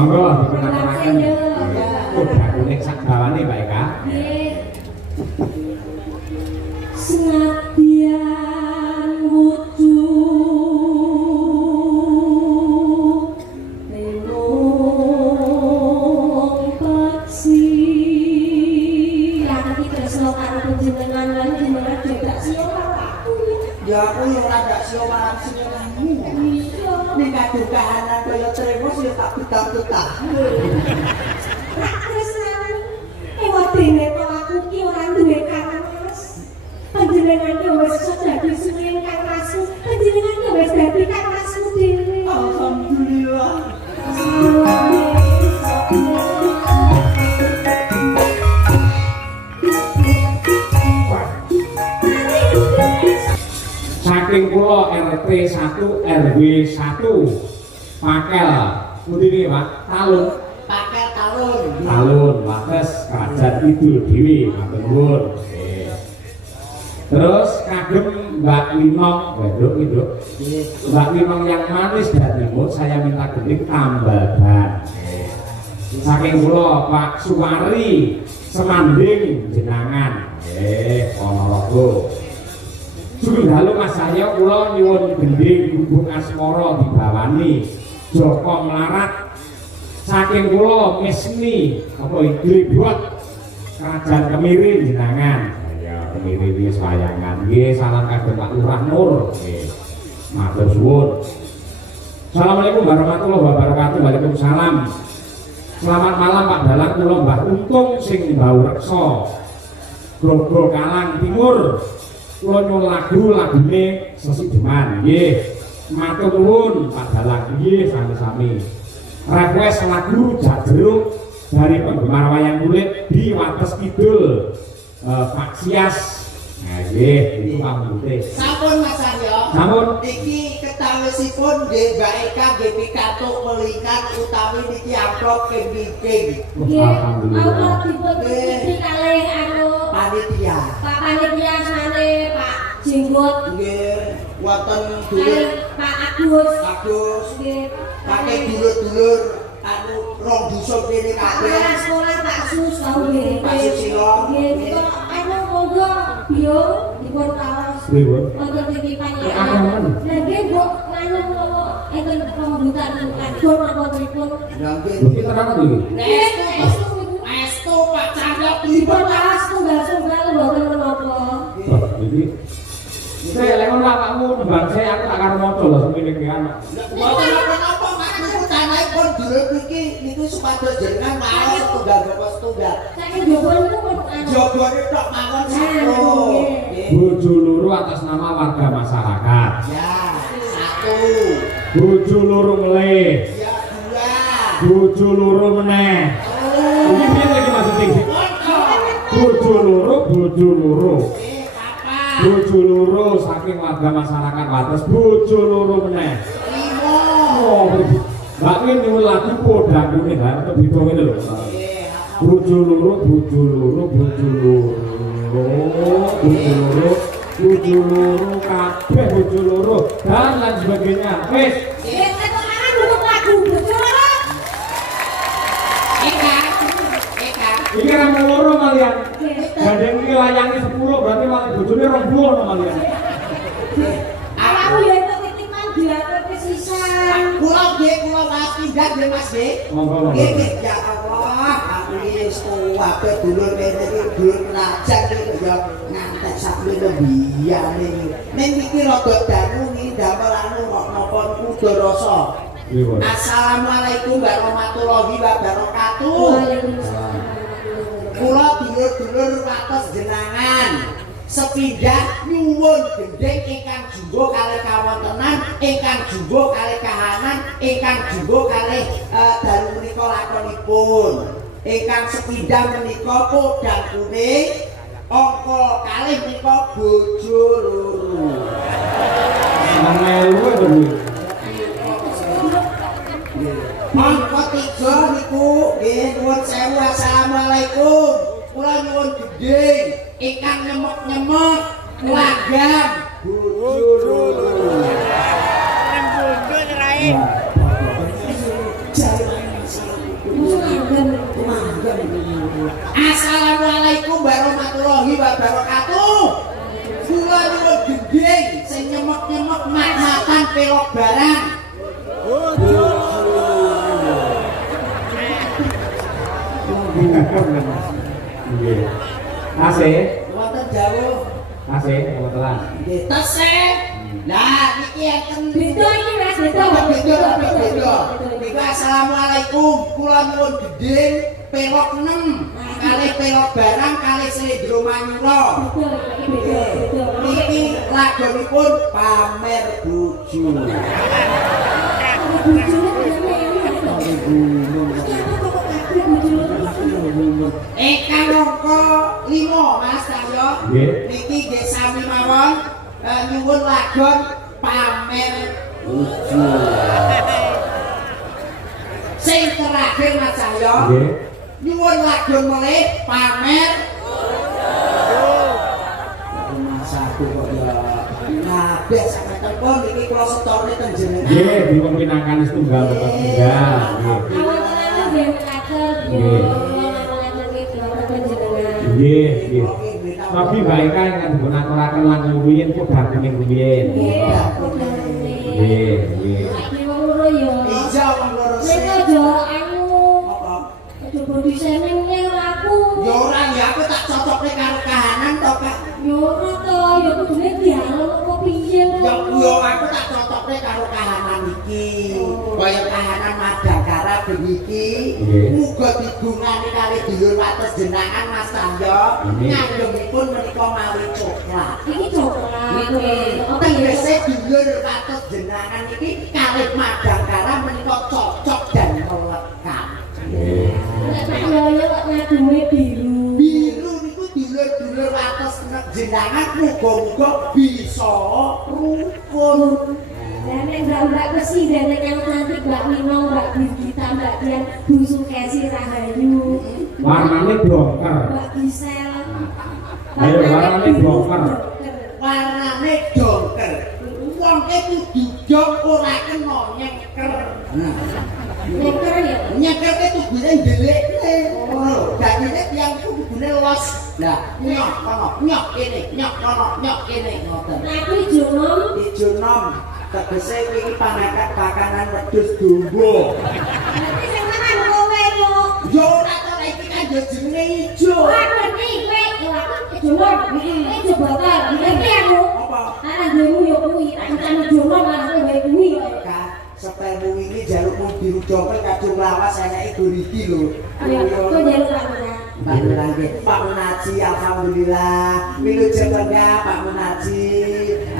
Monggo dipunaturaken. Udah kuning sak bawane Mbak Eka. Senadyan wujud lenong paksi lagi tresno karo panjenengan lan jenengan jedak sio aku. Ya aku yang ora sio marang senenganmu. Iya. Nek kadung kahanan kaya tremos ya tak betah-betah. Rak tresnani. Ewadene to aku ki ora duwe kangen Mas. Panjenengan yo wis dadi suwing Kang Rasu. Panjenengan yo wis dadi Kang Rasu dhewe. Alhamdulillah. Saking kula RT 1 RW 1 Pakel pundi niki Pak? Talun. Pakai talun. Talun wates Kerajaan Kidul dhewe matur nuwun. Terus kagem Mbak Winong, Nduk Nduk. Mbak Winong yang manis dan imut saya minta gending tambal ban. Saking kula Pak Suwari Semanding jenangan. Ponorogo. Sugeng dalu Mas saya kula nyuwun gending Bubuk Asmara dibawani Joko Melarat. Saking kula Misni apa Glebot Kerajaan Kemiri jenengan. Ya Kemiri wis wayangan. Nggih salam kagem Pak Lurah Nur. Nggih. Matur suwun. Assalamualaikum warahmatullahi wabarakatuh. Waalaikumsalam. Selamat malam Pak Dalang kula Mbah Untung sing Mbau Reksa. Grogol Kalang Timur. Kula nyuwun lagune Sesideman. Nggih. Matur nuwun Pak Dalang. Nggih sami-sami. Request lagu Jak Jeruk dari penggemar wayang kulit di Wates Kidul Pak Sias. Nah nggih itu pamute. Sampun Mas Aryo. Sampun. Iki ketawisipun nggih Mbak Eka nggih pikantuk melingkar utawi niki amplop ping-ping. Alhamdulillah. Allah dipuntutupi kalih anu Panitia. Pak Panitia sane Pak Jenggot Nggih wonten dulur kalih Pak Agus. Agus. Nggih. Pakai dulur-dulur anu rong dusun kene kabeh. Kepala sekolah Pak Sus tau nggih. Pak Susilo. Nggih, kita anu monggo biung dipun kaos. Pripun? Wonten titipan ya. Akan. Lah nggih Bu, nganu enten pembukaan kadon apa pripun? Lah nggih. Iki terang iki. Nggih, Estu Pak Chandra dipun kaos tunggal-tunggal mboten menapa. Wah iki saya lewat bapakmu nembang saya aku tak karo moco lho semene iki anak. Mboten napa-napa Pak niku tanahipun dulur niki niku supados jenengan maos tunggal bapak setunggal. Saking jowo niku pun anu. Jogone tok mawon satu. Nggih. Bojo loro atas nama warga masyarakat. Ya, satu. Bojo loro meleh. Ya, dua. Bojo loro meneh. Iki piye iki maksudnya? Bojo loro, bojo loro. Bojo loro saking warga masyarakat Wates, bojo loro meneh. Oh, Mbak Win nyuwun lagu podang kuning ha, untuk bito ngene lho. Bojo loro, bojo loro, bojo loro. Bojo loro, bojo loro kabeh bojo loro dan lain sebagainya. Wis. Nggih, keterangan untuk lagu bojo loro. Iki kan loro malian. Gandeng iki layange 10 berarti malah bojone 20 malian. Awakmu ya itu titipan diatur kesisan. Kula nggih kula maaf pindah nggih Mas nggih. Monggo monggo. Nggih ya Allah, aku iki wis tuwake dulur kene iki dulur kerajaan iki ya ngantek sakmene lembiyane iki. Ning iki rada dangu iki damel anu kok napa kudu rasa. Assalamualaikum warahmatullahi wabarakatuh. Waalaikumsalam. Kula dulur-dulur wates jenengan sepindah nyuwun gendeng ingkang jumbo kalih kawontenan, ingkang jumbo kalih kahanan, ingkang jumbo kalih dalu menika lakonipun. Ingkang sepindah menika podang kuning, angka kalih menika bojo loro. Melu to kuwi. Angka 3 niku nggih nuwun sewu assalamualaikum. Kula nyuwun gendeng ingkang nyemek-nyemek lagam bojo loro. Assalamualaikum warahmatullahi wabarakatuh. Kula nyuwun gending sing nyemek-nyemek mak-makan pelok barang. Nggih. Asih, Wonten jauh. asih kebetulan. Nggih, tesih. Lah niki enten Beda iki Mas, beda. beda. Niku assalamualaikum. Kula nyuwun gending pelok 6 kali pelok barang kali slendro manyura. Beda, iki beda. Niki lagunipun pamer bojo. Bojone kenapa ya? Kenapa kok kabeh bojone? Ingkang angka 5 Mas Cahyo. Nggih. Niki nggih sami mawon nyuwun lagon pamer bojo. Sing terakhir Mas Cahyo. Nggih. Nyuwun lagon mulih pamer Mas aku kok ya kabeh sampe telepon iki kula setone teng jenengan. Nggih, dipun pinakan setunggal bapak tunggal. Nggih. Awal tenan nggih kakel yo. Awal-awal iki wonten panjenengan. Nggih, nggih. Tapi baik kan kan dipun aturaken lan rumiyin padha kuning rumiyin. Nggih, padha ngene. Nggih, nggih. Iki wong loro yo. Iya wong loro Nek sing aja anu apa? coba diseneng nang aku. Ya ora ya aku tak cocokne karo kahanan to Kak. Yo ora to, yo kudune dialog apa piye Ya ngono. yo aku tak cocokne karo kahanan iki. Kaya kahanan Madangkara beniki. Nggih. Muga digungani kali dulur wates jenengan Mas Cahyo. Amin. Ngagungipun menika mawi coklat. Iki coklat. Niki Apa ya? tegese dulur wates jenengan iki kali Madangkara menika cocok dan melekat. Nggih. Nek tak yoyo kok ngadume biru. Biru niku dulur-dulur wates jenengan muga-muga bisa rukun. Dan nek mbak presiden yang cantik Mbak Minong, Mbak Birgita, Mbak Dian, Bu Sukesi Rahayu, Warnane dongker. Mbak Gisel. Ayo, warnane dongker. Warnane dongker. Wong e kudu dong ora kena nyeker. Nyeker ya. Nyeker ke tugune ndelikne. Ngono. Dadine tiyang iku kudune los. Lah, nyok kono, nyok kene, nyok kono, nyok kene ngoten. Nah aku ijo nom. Ijo nom tegese iki pakanan wedhus dombo. Nanti sing mangan kowe kok. Yo ora to iki kan yo jenenge ijo. Ora ngerti kowe yo aku ijo nom. Ijo bakar. Ngerti aku. Apa? Ana dhewe yo kuwi, tak rencana ijo nom ana kowe kuwi. Kak, sepelmu ini jalukmu biru dompet kadung lawas enake goriki lho. Ya, kowe njaluk tak ora. Pak Munaji, Pak Munaji, alhamdulillah. Wilujeng tengah Pak Munaji.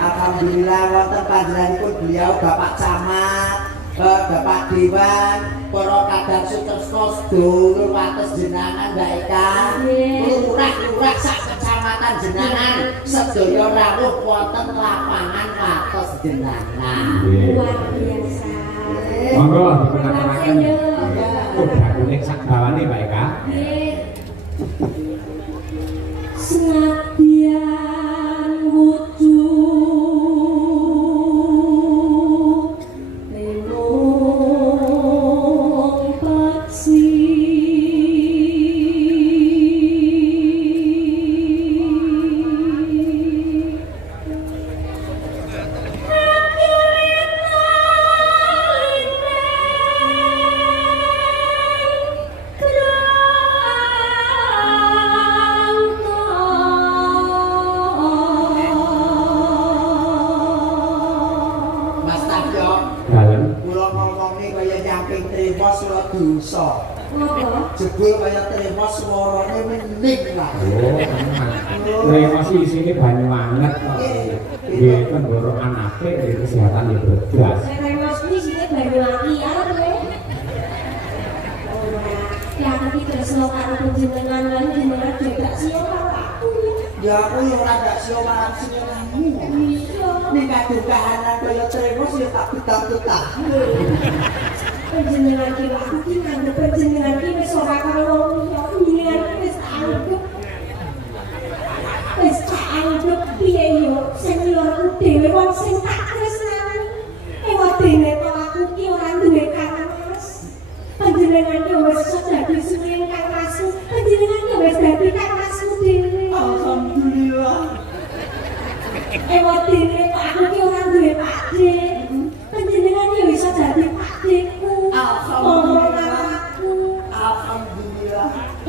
Alhamdulillah wonten panjenenganipun beliau Bapak Camat, Bapak Dewan, para kadang sutresna sedulur wates jenengan Mbak Eka. Lurah-lurah sak kecamatan jenengan sedaya rawuh wonten lapangan wates jenengan. Nggih. Luar biasa. Monggo dipun aturaken. Padha kuning sak bawane Mbak Eka. Senadyan wujud lemong paksi Mas Tagyo, Dalem. kula ngomong nih kaya nyamping trimo surat dosa. Apa? Jebul kaya trimo suarane mening lah. Oh, tenan. Terima sih isine banyu anget kok. Nggih, tenggorokan apik, nggih, kesehatan ya berdas. Saya mas ini sini baru lagi ya kowe. Ya tapi terus lo karo panjenengan lan jenengan juga sih karo aku. Ya aku yo ora ndak sio marang siniramu. Iya. Nek kadung kahanan kaya trimo sih tak betah-betah. Panjenengan ki aku ki ngandep panjenengan ki wis ora karo wong liya jenengan wis anggap. Wis anggap piye yo seniorku dhewe wong sing tak tresnani. Ewadene to aku ki ora duwe kangen Mas. Panjenengan panjenengan ki wis iso dadi suwing Kang Rasu. Panjenengan ki wis dadi Kang Rasu dhewe. Alhamdulillah. Wadine kok aku ki ora duwe pakde. Panjenengan yo iso dadi pakdeku. Alhamdulillah.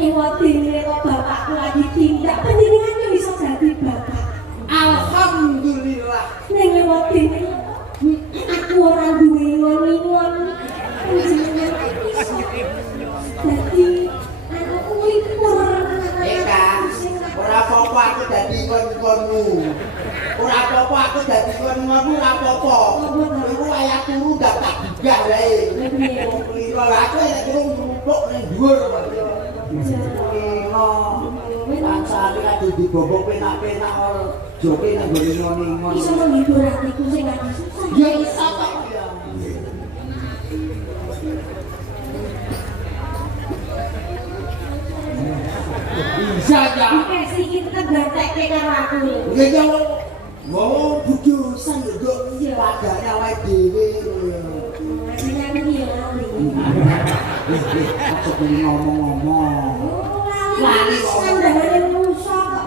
Wadine kok bapakku lagi tindak. Panjenengan yo iso dadi bapak. Alhamdulillah. Ning wadine aku ora duwe ngon-ngon. Panjenengan iso dadi aku lipur. Kang, ora apa-apa aku dadi kon-konmu. Ora apa-apa aku dadi kon-konmu, ora apa-apa. Iku wayah turu dapat digah wae. Wong kliro aku nek turu numpuk ning dhuwur. Pancane kadhe dibobok penak-penak joke nang gone ngon-ngon. Iso menghibur hatiku sing lagi susah. Ya iso kok. Bisa ya. Kasih kita kan gantek karo aku. Ya ya. Wow, bujusan lho, padane awake dhewe lho. Nyanyi iki ya lali. Aku pengen ngomong-ngomong. Lali sandangane musa kok.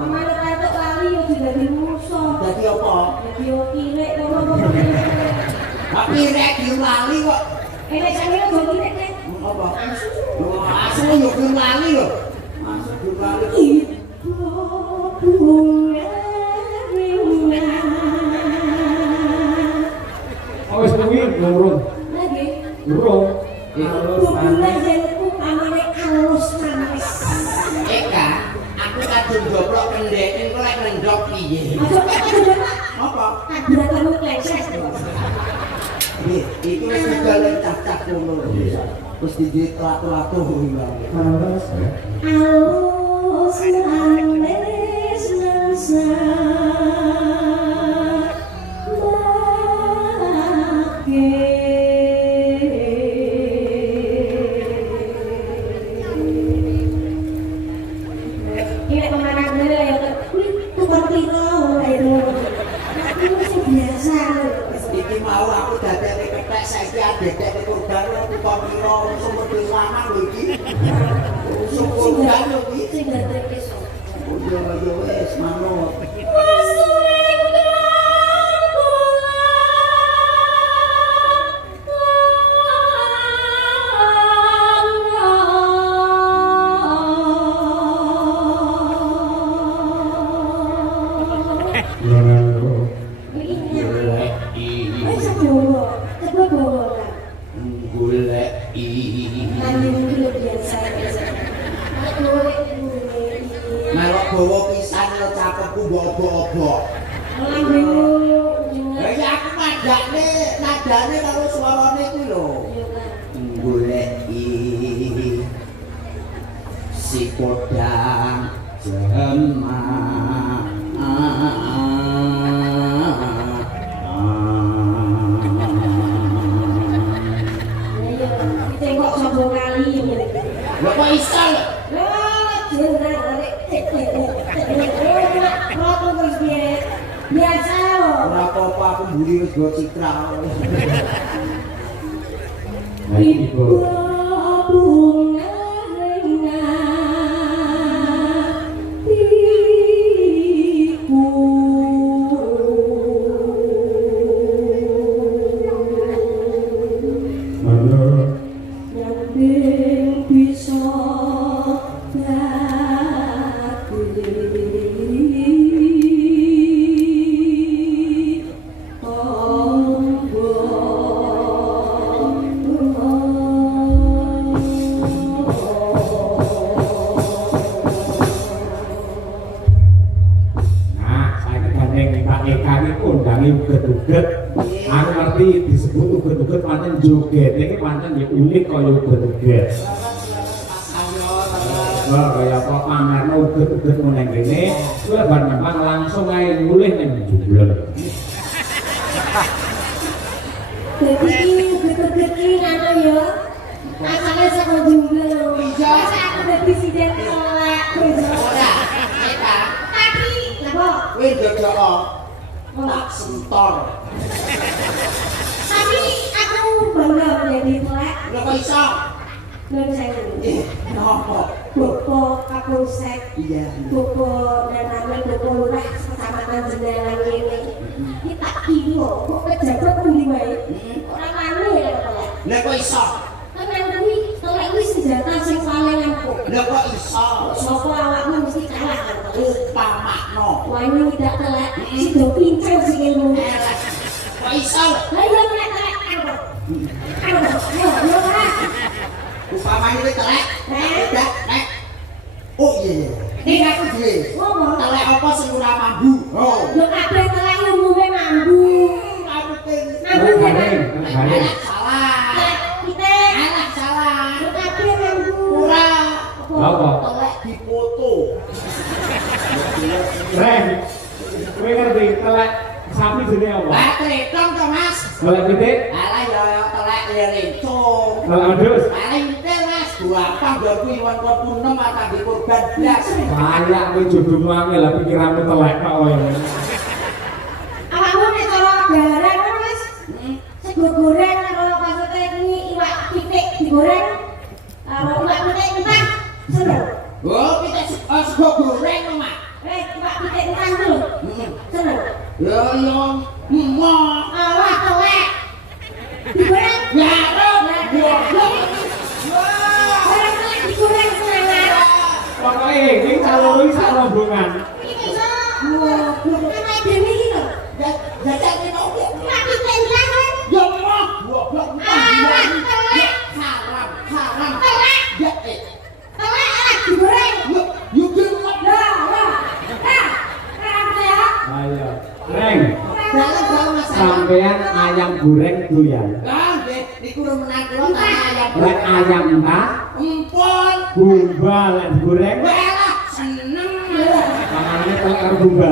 Amane katok lali yo dadi musa. Dadi apa? Dadi yo kirek ngono. Tapi rek lali kok. Nek jane yo kirek nek. Apa? Asli yo lali lho. Masuk lali. Oh, wis kuwi durung. Lagi. Durung. Halus Bulan jenku amane alus manis. Eka, aku kadung joplok kendhek engko lek ngendhok piye? Apa? Kadang kamu kleset. Iki wis digale cacak ngono. Terus dijit latu-latu kuwi. Halus. Alus manis nasa. Iki mau aku dadane kethek saiki adek-adek kurban aku kok kira langsung mlebu lanang lho iki. Langsung kurban lho iki. Sing ngerti iso. Yo wis manut. Melok bawa pisan lo cakepku mbok-mbok. Ya ya aku nadane karo suarane kuwi lho. Goleki si podang jemaah. Tengok sombong kali. Lha kok iso lho? Biasa loh. Ora apa-apa aku mburi wis go citra. Ibu. Bunga uget-uget. Aku ngerti disebut uget-uget pancen joget. Iki pancen ya unik kaya uget-uget. Wah, kaya apa pamerno uget-uget ngene kene, kuwi bar memang langsung ae mulih ning jumlah. Jadi uget-uget iki ngono ya. Asale saka jumlah. Iya, aku dadi presiden kelak. Ora, eta. Tapi, lha Kuwi jojok tak sentor. tapi aku bangga menjadi telek. Lha kok iso? Nun sewu. Nopo? Bapak Kapolsek. Iya. Bapak dan namanya Bapak Lurah Kecamatan Jenderal ini. Ini tak kira kok pejabat pundi wae. Ora wani ya kok. Lah kok iso? Tenan kuwi telek kuwi senjata sing paling ampuh. Lah kok iso? Sapa awakmu mesti kalah kan. Upamakno. Wah ini tidak telek. Sido pincang sing ilmu. Kok iso? Lah iya nek telek kan. Ayo Pak. Upamane kowe telek. Nek. Oh iya. Iki aku duwe. Ngopo? Telek apa sing ora mambu? Oh. Lho kabeh telek umume mambu. Aku ting. Mambu ya kan. Alah salah. Telek pitik. Alah salah. Lho kabeh mambu. Ora. Apa? Telek dipoto. Reng. Kowe ngerti telek sapi jenenge apa? Lah tretong to Mas. Telek pitik, Alah ya telek ya rencong. telek adus. Paling penting Mas, gampang yo kuwi wong punem atau di korban blas. Kayak kowe jodohmu angel lah pikiranmu telek kok kowe. Awakmu nek cara garang kan Mas. Sego goreng karo maksudnya ini iwak pitik digoreng. Karo iwak pitik mentah. Seneng. Oh, kita sego goreng to, Mak. Iwak pitik mentah itu lho. Seneng. Yo yo emoh. Awak telek. Digoreng. Garep. Goblok. Goreng telek digoreng senengan. Pokoke iki calon iki sak rombongan. Iki iso. Wah, kan dhewe iki lho. Jajak ini mau ya. Iwak pitik mentah kan. Yo emoh. Goblok. Awak telek. Haram, haram. Telek. Ya, Telek alah digoreng. Yo gelap. Lah, lah. Lah. Ya. Ayo. Reng, Dalam Mas. sampean ayam goreng doyan. Lah, nggih, niku remenan kula tak ayam. Lek ayam entah, Empon. gumba lek digoreng. Walah, seneng. Panganane telek karo gumba.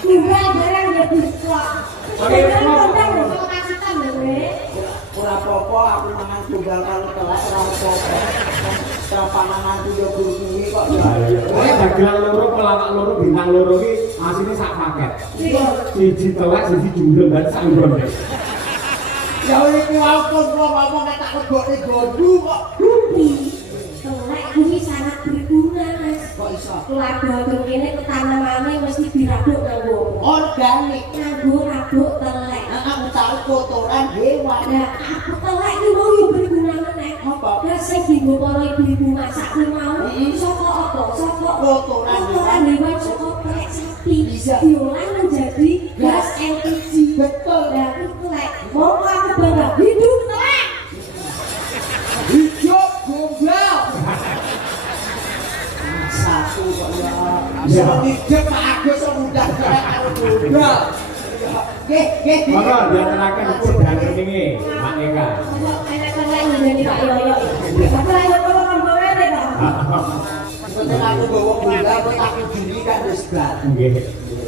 Tunggal barang ya bisa. Oke, Kondang lho kasitan lho kowe. Ora apa-apa aku mangan tunggal karo telek ora apa-apa. Ora pangananku yo kuwi kok ya. Kowe dagelan loro, pelawak loro, bintang loro iki asine sak paket. Siji telek, siji jumble dan sak nggon. Ya iki wae kok ngomong nek tak lebokne gondu kok. Telek kuwi sangat berguna, Mas. Kok iso? Keluarga kene ketanamane mesti dirabuk nganggo Organik. nganggo rabuk telek. Aku tahu kotoran hewan. Nah, aku telek iki mau yo berguna meneh. Apa? Lah sing dienggo para ibu-ibu masak kuwi mau saka apa? Saka Kotoran hewan saka telek sapi. Bisa. Diolah menjadi gas LPG. Betul. Lah aku telek. Mau aku bangga hidup telek. Hidup gombal. Satu kok ya. Ya. Hidup Pak Agus kok udah telek karo gombal. Nggih. Monggo diaturaken sedang ini, Mak Eka. Enak-enak ngene Pak Yoyo. Apa ayo kok rombongan to? Betul aku bawa gombal kok tak kuduni kan wis bar. Nggih.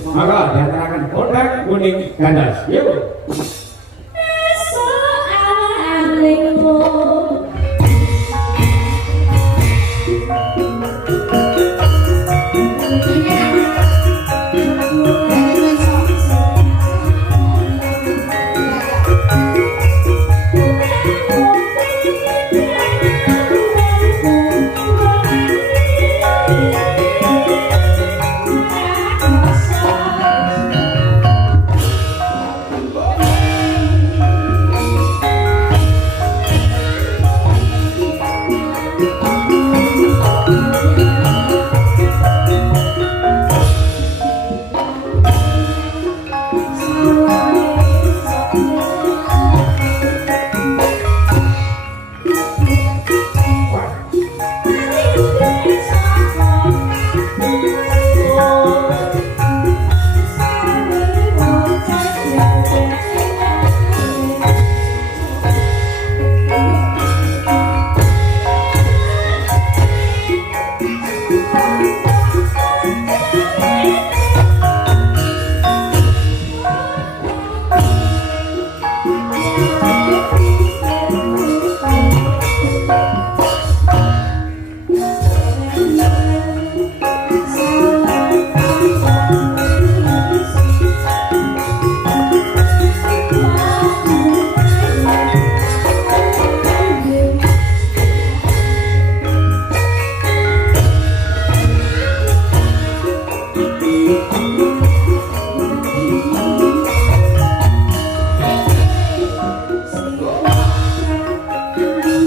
Monggo diaturaken kodang kuning gandas. Yuk. Esok aringmu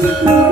Thank